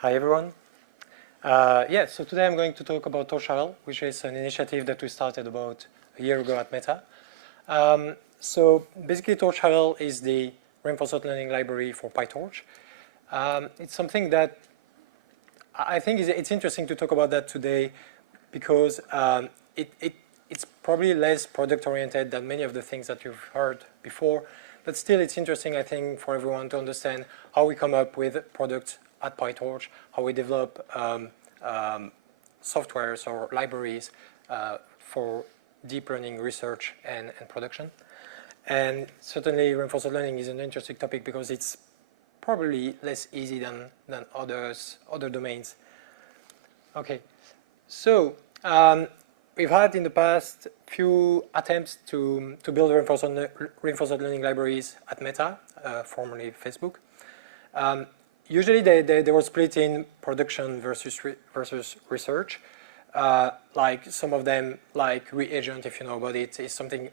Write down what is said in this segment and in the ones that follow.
Hi everyone. So today I'm going to talk about TorchRL, which is an initiative that we started about a year ago at Meta. So basically TorchRL is the reinforcement learning library for PyTorch. It's something that I think it's interesting to talk about that today because it's probably less product-oriented than many of the things that you've heard before, but still it's interesting, I think, for everyone to understand how we come up with products at PyTorch, how we develop softwares or libraries for deep learning research and production. And certainly reinforcement learning is an interesting topic because it's probably less easy than other domains. Okay, so we've had in the past few attempts to build reinforcement learning libraries at Meta, formerly Facebook. Usually they were split in production versus research. Like some of them, like reagent, if you know about it, is something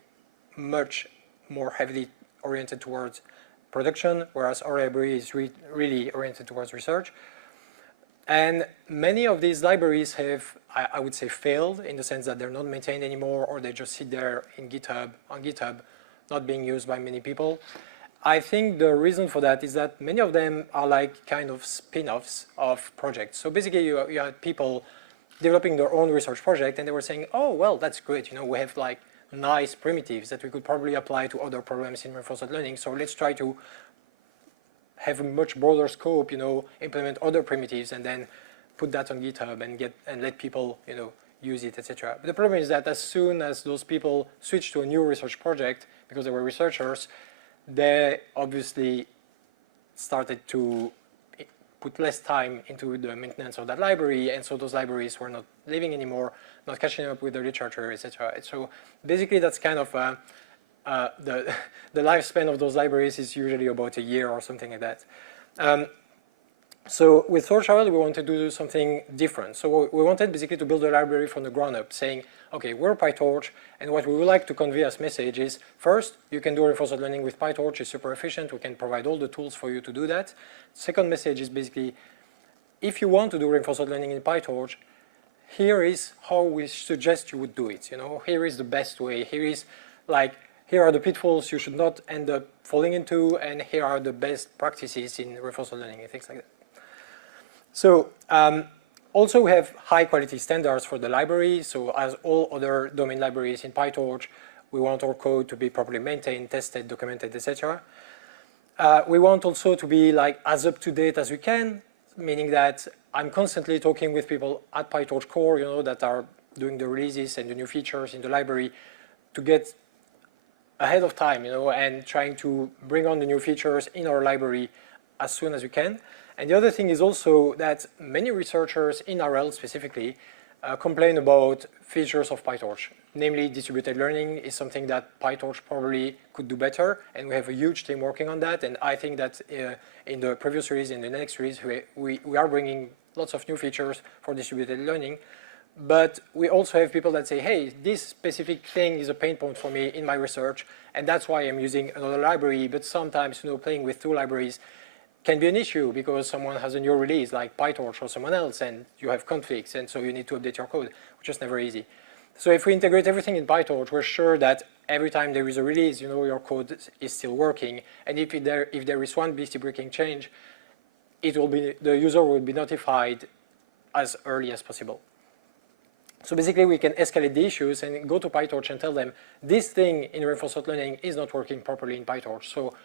much more heavily oriented towards production, whereas our library is really oriented towards research. And many of these libraries have, I would say, failed in the sense that they're not maintained anymore, or they just sit there on GitHub, not being used by many people. I think the reason for that is that many of them are like kind of spin-offs of projects. So basically you had people developing their own research project and they were saying, oh, well, that's great. You know, we have like nice primitives that we could probably apply to other problems in reinforcement learning. So let's try to have a much broader scope, you know, implement other primitives and then put that on GitHub and let people, you know, use it, etc. But the problem is that as soon as those people switch to a new research project, because they were researchers, they obviously started to put less time into the maintenance of that library, and so those libraries were not living anymore, not catching up with the literature, etc. So basically that's kind of the lifespan of those libraries is usually about a year or something like that. So with TorchRL, we wanted to do something different. So we wanted basically to build a library from the ground up, saying, okay, we're PyTorch, and what we would like to convey as message is, first, you can do reinforcement learning with PyTorch, it's super efficient, we can provide all the tools for you to do that. Second message is basically, if you want to do reinforcement learning in PyTorch, here is how we suggest you would do it. You know, here is the best way, here are the pitfalls you should not end up falling into, and here are the best practices in reinforcement learning and things like that. So also we have high quality standards for the library. So as all other domain libraries in PyTorch, we want our code to be properly maintained, tested, documented, etc. We want also to be like as up to date as we can, meaning that I'm constantly talking with people at PyTorch core, you know, that are doing the releases and the new features in the library to get ahead of time, you know, and trying to bring on the new features in our library as soon as we can. And the other thing is also that many researchers in RL specifically complain about features of PyTorch. Namely, distributed learning is something that PyTorch probably could do better, and we have a huge team working on that. And I think that in the previous series, in the next series, we are bringing lots of new features for distributed learning. But we also have people that say, hey, this specific thing is a pain point for me in my research, and that's why I'm using another library. But sometimes, you know, playing with two libraries can be an issue because someone has a new release like PyTorch or someone else, and you have conflicts, and so you need to update your code, which is never easy. So if we integrate everything in PyTorch, we're sure that every time there is a release, you know, your code is still working, and if there is one beastie breaking change, the user will be notified as early as possible. So basically, we can escalate the issues and go to PyTorch and tell them this thing in reinforcement learning is not working properly in PyTorch. So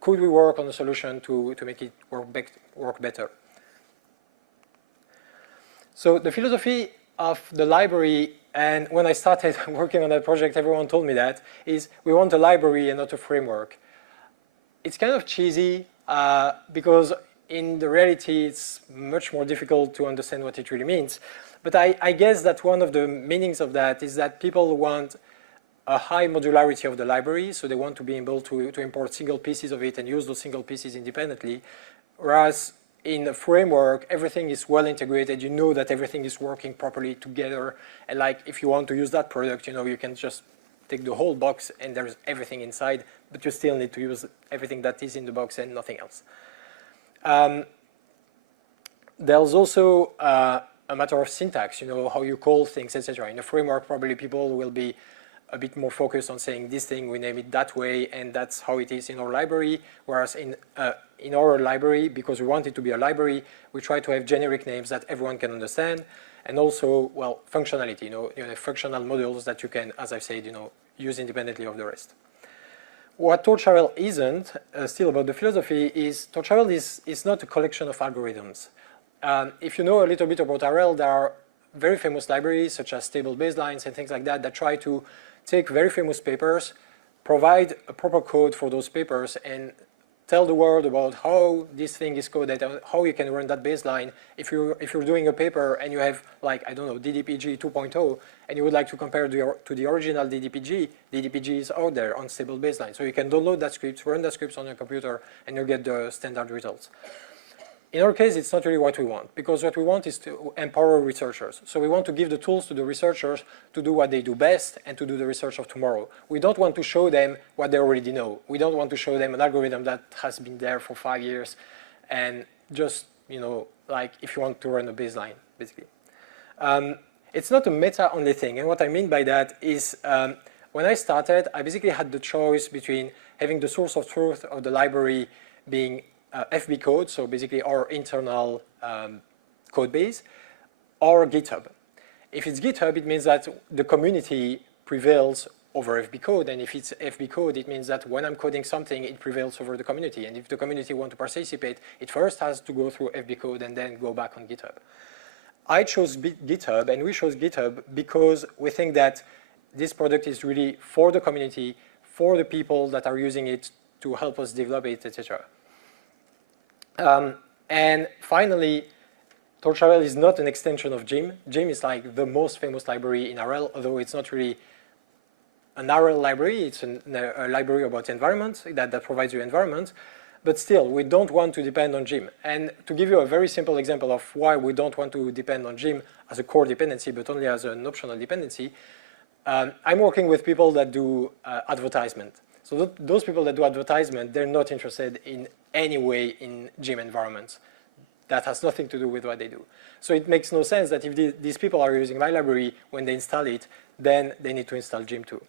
could we work on a solution to make it work better? So the philosophy of the library, and when I started working on that project, everyone told me that, is we want a library and not a framework. It's kind of cheesy because in the reality, it's much more difficult to understand what it really means. But I guess that one of the meanings of that is that people want a high modularity of the library, so they want to be able to import single pieces of it and use those single pieces independently, whereas in a framework, everything is well integrated, you know that everything is working properly together, and like if you want to use that product, you know, you can just take the whole box and there's everything inside, but you still need to use everything that is in the box and nothing else. there's also a matter of syntax, how you call things, etc. In a framework, probably people will be a bit more focused on saying this thing, we name it that way, and that's how it is in our library, whereas in our library, because we want it to be a library, we try to have generic names that everyone can understand, and also, well, functionality, functional modules that you can, as I've said, use independently of the rest. What TorchRL isn't, still about the philosophy, is TorchRL is not a collection of algorithms. If you know a little bit about RL, there are very famous libraries such as stable baselines and things like that that try to take very famous papers, provide a proper code for those papers, and tell the world about how this thing is coded, how you can run that baseline. If you're doing a paper and you have, like, I don't know, DDPG 2.0, and you would like to compare to the original DDPG, DDPG is out there on stable baseline. So you can download that script, run that script on your computer, and you get the standard results. In our case, it's not really what we want, because what we want is to empower researchers. So we want to give the tools to the researchers to do what they do best and to do the research of tomorrow. We don't want to show them what they already know. We don't want to show them an algorithm that has been there for 5 years and just, like if you want to run a baseline, basically. It's not a meta-only thing, and what I mean by that is when I started, I basically had the choice between having the source of truth of the library being FB code, so basically our internal code base, or GitHub. If it's GitHub, it means that the community prevails over FB code, and if it's FB code, it means that when I'm coding something, it prevails over the community, and if the community wants to participate, it first has to go through FB code and then go back on GitHub. I chose GitHub, and we chose GitHub because we think that this product is really for the community, for the people that are using it to help us develop it, etc. And finally, TorchRL is not an extension of Gym. Gym is like the most famous library in RL, although it's not really an RL library. It's a library about environment that provides you environment. But still, we don't want to depend on Gym. And to give you a very simple example of why we don't want to depend on Gym as a core dependency, but only as an optional dependency, I'm working with people that do advertisement. So those people that do advertisement, they're not interested in any way in Gym environments. That has nothing to do with what they do. So it makes no sense that if these people are using my library, when they install it, then they need to install Gym too.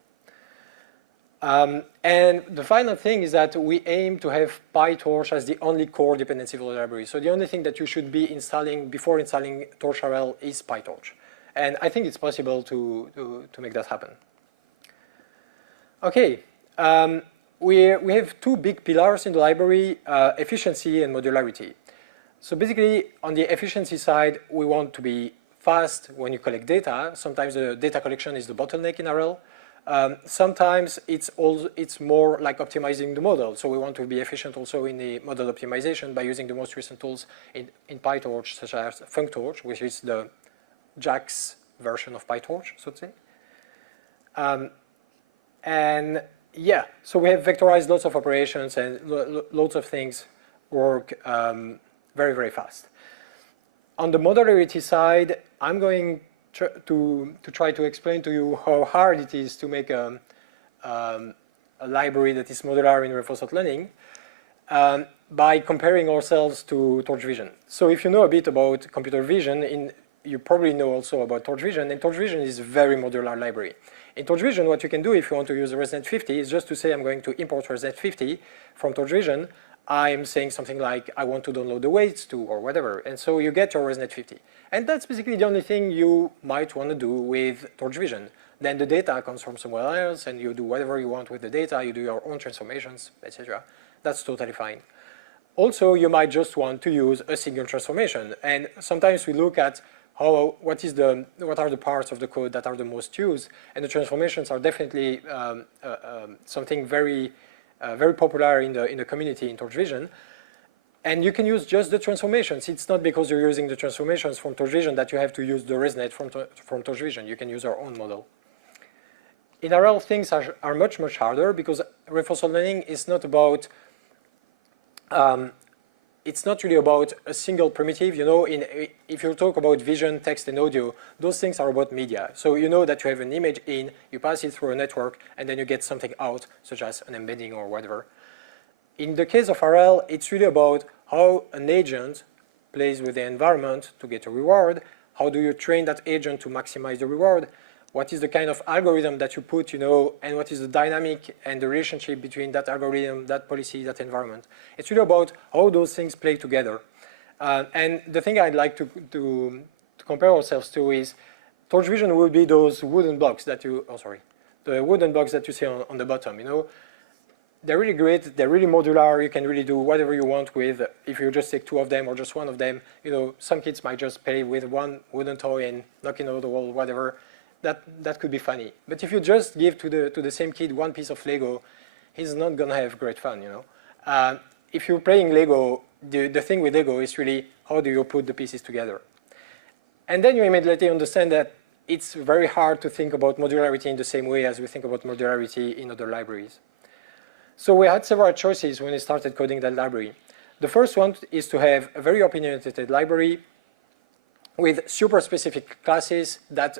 And the final thing is that we aim to have PyTorch as the only core dependency for the library. So the only thing that you should be installing before installing TorchRL is PyTorch. And I think it's possible to make that happen. Okay. We have two big pillars in the library, efficiency and modularity. So basically, on the efficiency side, we want to be fast when you collect data. Sometimes the data collection is the bottleneck in RL. Sometimes it's more like optimizing the model. So we want to be efficient also in the model optimization by using the most recent tools in PyTorch, such as FuncTorch, which is the JAX version of PyTorch, so to say. And yeah, so we have vectorized lots of operations and lots of things work very, very fast. On the modularity side, I'm going to try to explain to you how hard it is to make a library that is modular in reinforcement learning by comparing ourselves to Torch Vision. So if you know a bit about computer vision, you probably know also about Torch Vision, and Torch Vision is a very modular library. In Torch Vision, what you can do if you want to use ResNet 50 is just to say I'm going to import ResNet 50 from Torch Vision. I'm saying something like I want to download the weights to or whatever, and so you get your ResNet 50. And that's basically the only thing you might want to do with Torch Vision. Then the data comes from somewhere else, and you do whatever you want with the data. You do your own transformations, etc. That's totally fine. Also, you might just want to use a single transformation, and sometimes we look at what are the parts of the code that are the most used, and the transformations are definitely something very popular in the community in Torch Vision. And you can use just the transformations. It's not because you're using the transformations from Torch Vision that you have to use the ResNet from Torch Vision. You can use our own model. In RL, things are much, much harder because reinforcement learning is not about it's not really about a single primitive. If you talk about vision, text, and audio, those things are about media. So you know that you have an image in, you pass it through a network, and then you get something out, such as an embedding or whatever. In the case of RL, it's really about how an agent plays with the environment to get a reward? How do you train that agent to maximize the reward? What is the kind of algorithm that you put, and what is the dynamic and the relationship between that algorithm, that policy, that environment? It's really about how those things play together. And the thing I'd like to compare ourselves to is Torch Vision will be those wooden blocks that the wooden blocks that you see on the bottom, They're really great, they're really modular, you can really do whatever you want with, if you just take 2 of them or just 1 of them. Some kids might just play with 1 wooden toy and knock it over the wall, whatever. That could be funny. But if you just give to the same kid 1 piece of Lego, he's not gonna have great fun, If you're playing Lego, the thing with Lego is really how do you put the pieces together. And then you immediately understand that it's very hard to think about modularity in the same way as we think about modularity in other libraries. So we had several choices when we started coding that library. The first one is to have a very opinionated library with super specific classes that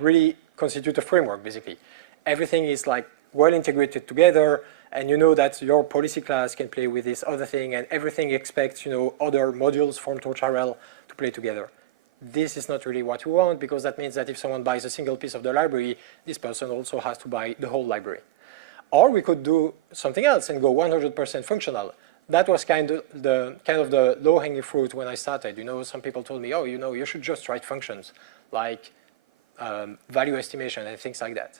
really constitute a framework, basically. Everything is well integrated together, and you know that your policy class can play with this other thing, and everything expects other modules from TorchRL to play together. This is not really what we want, because that means that if someone buys a single piece of the library, this person also has to buy the whole library. Or we could do something else and go 100% functional. That was kind of the low-hanging fruit when I started. Some people told me, oh, you should just write functions like value estimation and things like that.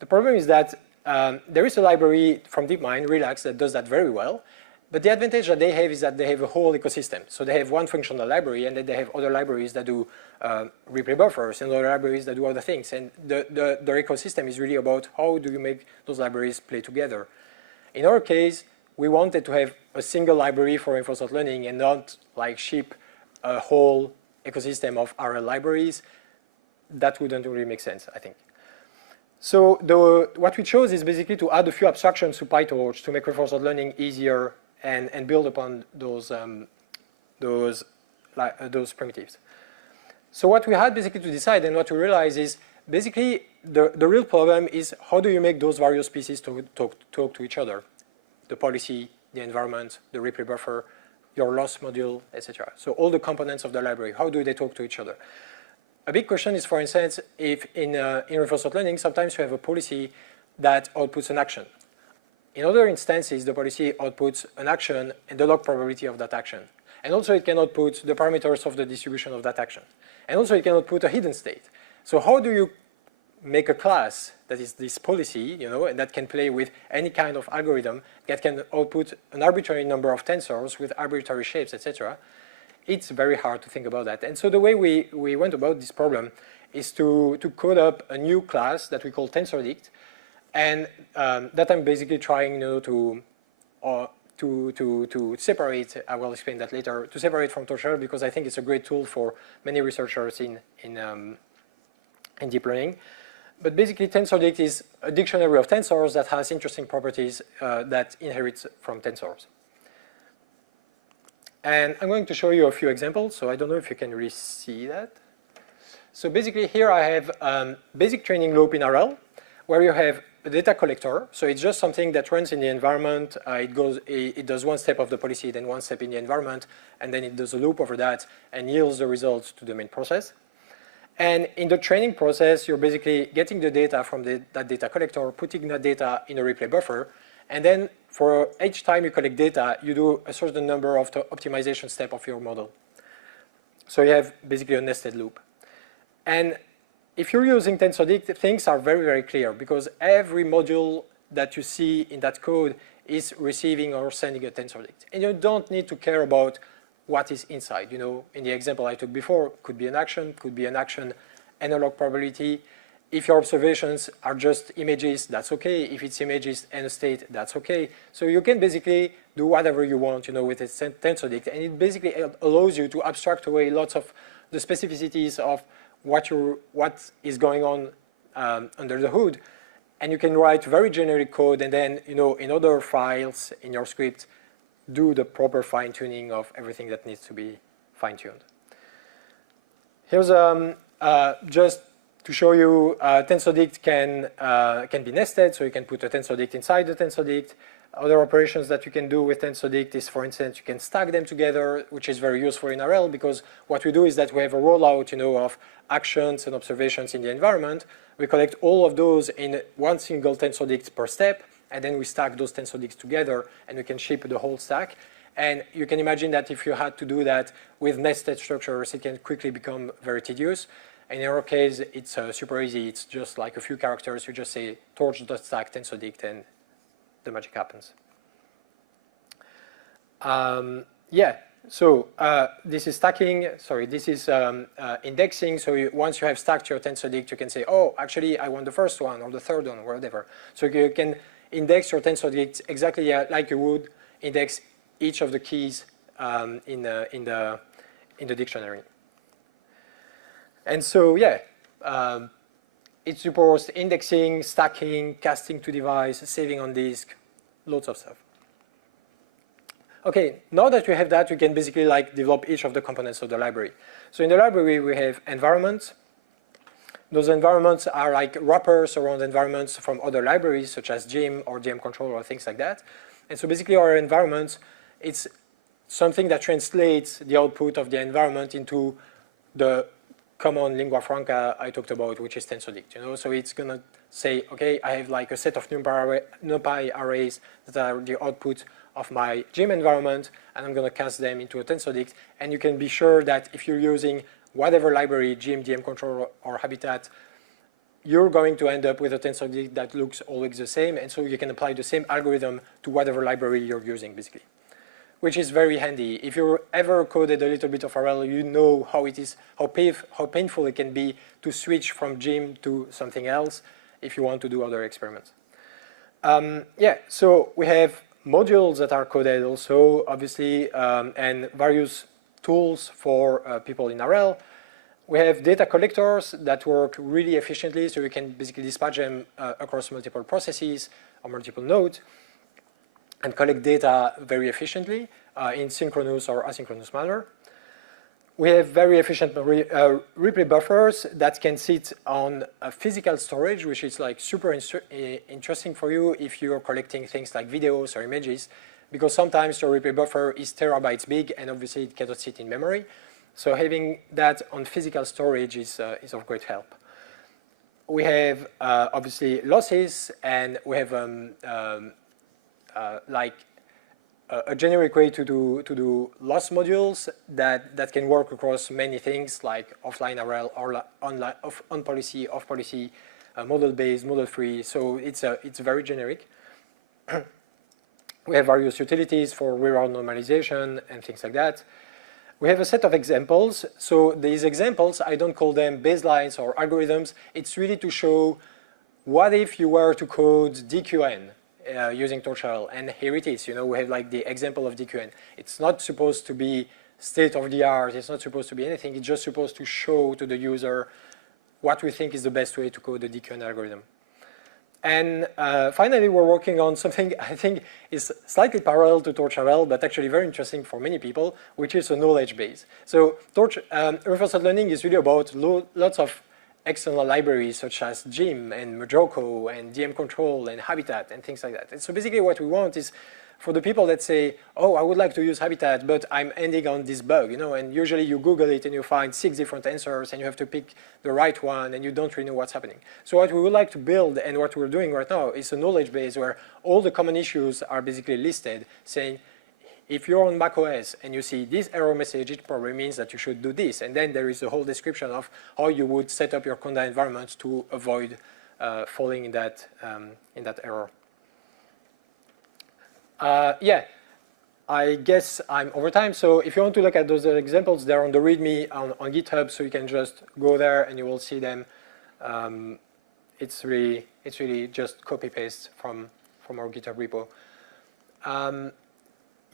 The problem is that there is a library from DeepMind, Relax, that does that very well. But the advantage that they have is that they have a whole ecosystem. So they have one functional library, and then they have other libraries that do replay buffers and other libraries that do other things. And their ecosystem is really about how do you make those libraries play together. In our case, we wanted to have a single library for reinforcement learning and not ship a whole ecosystem of RL libraries. That wouldn't really make sense, I think. So what we chose is basically to add a few abstractions to PyTorch to make reinforcement learning easier and build upon those primitives. So what we had basically to decide and what we realized is basically the real problem is how do you make those various pieces talk to each other? The policy, the environment, the replay buffer, your loss module, etc. So all the components of the library, how do they talk to each other? A big question is, for instance, if in reinforcement learning, sometimes you have a policy that outputs an action. In other instances, the policy outputs an action and the log probability of that action. And also it can output the parameters of the distribution of that action. And also it can output a hidden state. So how do you make a class that is this policy, and that can play with any kind of algorithm that can output an arbitrary number of tensors with arbitrary shapes, etc.? It's very hard to think about that. And so the way we went about this problem is to code up a new class that we call Tensordict, and that I'm basically trying to separate. I will explain that later. To separate from TorchRL because I think it's a great tool for many researchers in deep learning. But basically, Tensordict is a dictionary of tensors that has interesting properties that inherits from tensors. And I'm going to show you a few examples. So I don't know if you can really see that. So basically, here I have basic training loop in RL, where you have a data collector. So it's just something that runs in the environment. It does one step of the policy, then one step in the environment, and then it does a loop over that and yields the results to the main process. And in the training process, you're basically getting the data from that data collector, putting that data in a replay buffer, and then for each time you collect data, you do a certain number of the optimization step of your model. So you have basically a nested loop. And if you're using Tensordict, things are very, very clear because every module that you see in that code is receiving or sending a Tensordict. And you don't need to care about what is inside. In the example I took before, could be an action and a log probability. If your observations are just images, that's okay. If it's images and a state, that's okay. So you can basically do whatever you want, with a Tensordict, and it basically allows you to abstract away lots of the specificities of what is going on under the hood, and you can write very generic code, and then in other files in your script, do the proper fine-tuning of everything that needs to be fine-tuned. Here's just To show you, Tensordict can be nested, so you can put a Tensordict inside the Tensordict. Other operations that you can do with Tensordict is, for instance, you can stack them together, which is very useful in RL, because what we do is that we have a rollout, of actions and observations in the environment. We collect all of those in one single Tensordict per step, and then we stack those Tensordicts together, and we can ship the whole stack. And you can imagine that if you had to do that with nested structures, it can quickly become very tedious. In our case, it's super easy. It's just like a few characters. You just say torch.stack Tensordict, and the magic happens. Yeah, so this is stacking. Sorry, this is indexing. So once you have stacked your Tensordict, you can say, oh, actually, I want the first one or the third one, or whatever. So you can index your Tensordict exactly like you would index each of the keys in the dictionary. And so, yeah, it supports indexing, stacking, casting to device, saving on disk, loads of stuff. Okay, now that we have that, we can basically develop each of the components of the library. So in the library, we have environments. Those environments are like wrappers around environments from other libraries, such as Gym or DM Control or things like that. And so basically our environment, it's something that translates the output of the environment into the common lingua franca I talked about, which is Tensordict. So it's going to say, okay, I have a set of NumPy arrays that are the output of my Gym environment, and I'm going to cast them into a Tensordict. And you can be sure that if you're using whatever library, Gym, DM Control, or Habitat, you're going to end up with a Tensordict that looks always the same, and so you can apply the same algorithm to whatever library you're using, basically, which is very handy. If you ever coded a little bit of RL, you know how it is, how painful it can be to switch from Gym to something else if you want to do other experiments. Yeah, so we have modules that are coded also, obviously, and various tools for people in RL. We have data collectors that work really efficiently, so you can basically dispatch them across multiple processes or multiple nodes and collect data very efficiently in synchronous or asynchronous manner. We have very efficient replay buffers that can sit on a physical storage, which is super interesting for you if you're collecting things like videos or images, because sometimes your replay buffer is terabytes big, and obviously it cannot sit in memory. So having that on physical storage is of great help. We have obviously losses, and we have a generic way to do loss modules that can work across many things like offline RL or on policy, off policy, model based, model free. So it's very generic. We have various utilities for reroute normalization and things like that. We have a set of examples. So these examples, I don't call them baselines or algorithms. It's really to show what if you were to code DQN using TorchRL. And here it is. We have the example of DQN. It's not supposed to be state of the art. It's not supposed to be anything. It's just supposed to show to the user what we think is the best way to code the DQN algorithm. And finally, we're working on something I think is slightly parallel to TorchRL, but actually very interesting for many people, which is a knowledge base. So reinforcement learning is really about lots of external libraries such as Gym and Mojoko and DM Control and Habitat and things like that. And so basically what we want is for the people that say, oh, I would like to use Habitat, but I'm ending on this bug, and usually you Google it and you find 6 different answers and you have to pick the right one and you don't really know what's happening. So what we would like to build and what we're doing right now is a knowledge base where all the common issues are basically listed, saying, if you're on macOS and you see this error message, it probably means that you should do this. And then there is a whole description of how you would set up your Conda environment to avoid falling in that error. Yeah, I guess I'm over time. So if you want to look at those examples, they're on the README on GitHub, so you can just go there and you will see them. It's really just copy paste from our GitHub repo.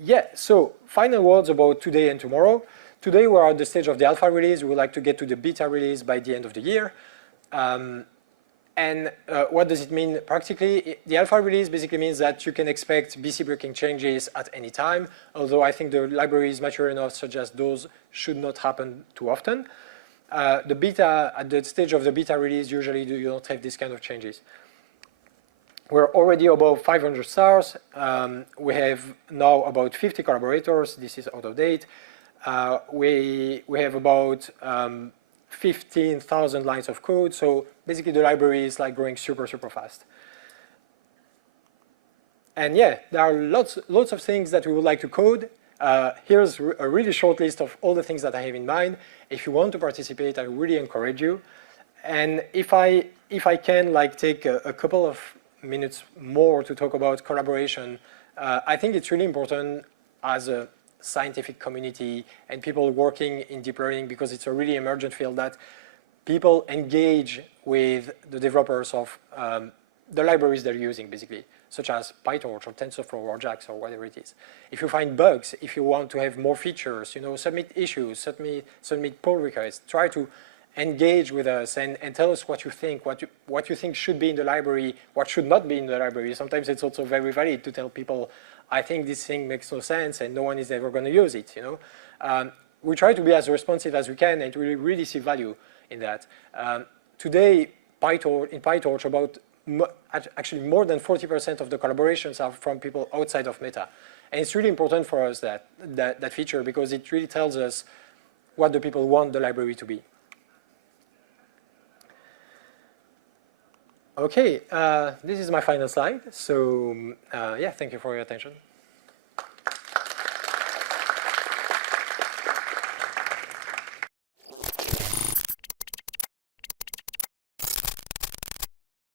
Yeah, so final words about today and tomorrow. Today we're at the stage of the alpha release. We would like to get to the beta release by the end of the year. And what does it mean practically? The alpha release basically means that you can expect BC breaking changes at any time, although I think the library is mature enough such as those should not happen too often. the beta, at the stage of the beta release, usually you don't have this kind of changes. We're already above 500 stars. We have now about 50 collaborators. This is out of date. We have about 15,000 lines of code. So basically the library is like growing super, super fast. And yeah, there are lots of things that we would like to code. Here's a really short list of all the things that I have in mind. If you want to participate, I really encourage you. And if I can like take a couple of minutes more to talk about collaboration, I think it's really important as a scientific community and people working in deep learning, because it's a really emergent field, that people engage with the developers of the libraries they're using, basically, such as PyTorch or TensorFlow or JAX or whatever it is. If you find bugs, if you want to have more features, you know, submit issues, submit pull requests, try to engage with us and tell us what you think, what you think should be in the library, what should not be in the library. Sometimes it's also very valid to tell people, I think this thing makes no sense and no one is ever going to use it, you know. We try to be as responsive as we can and we really see value in that. Today, in PyTorch, about actually more than 40% of the collaborations are from people outside of Meta. And it's really important for us, that feature, because it really tells us what the people want the library to be. Okay, this is my final slide. So yeah, thank you for your attention.